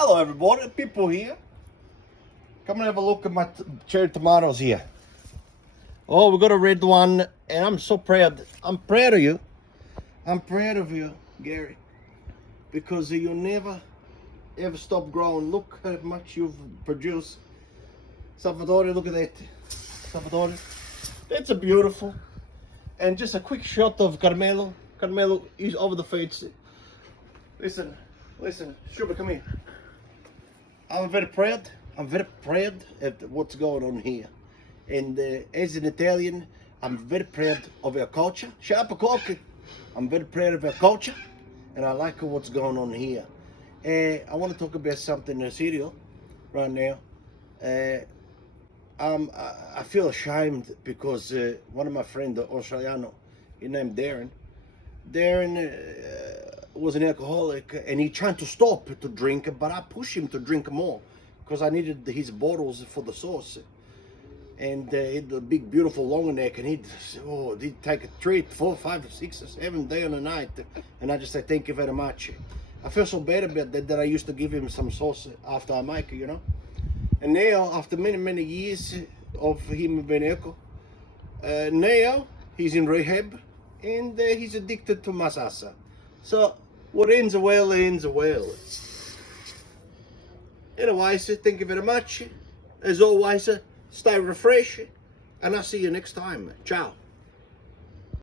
Hello everybody, people here. Come and have a look at my cherry tomatoes here. Oh, we got a red one and I'm so proud. I'm proud of you. I'm proud of you, Gary. Because you never ever stop growing. Look how much you've produced. Salvatore, look at that. Salvatore. That's a beautiful. And just a quick shot of Carmelo. Carmelo is over the fence. Listen, Shuba, come here. I'm very proud at what's going on here. And as an Italian, I'm very proud of our culture. Sharp coffee. I'm very proud of our culture, and I like what's going on here. I want to talk about something serious right now. I feel ashamed because one of my friends, Australiano, he named Darren. Darren was an alcoholic and he tried to stop to drink, but I pushed him to drink more because I needed his bottles for the sauce. And he had a big, beautiful long neck, and he'd take a 3, 4, 5, 6, 7 days and a night. And I just said, thank you very much. I feel so bad about that I used to give him some sauce after I make it, you know. And now, after many years of him being alcohol, now he's in rehab and he's addicted to masasa. So what ends well ends well. Anyways, thank you very much. As always, stay refreshed, and I'll see you next time. Ciao.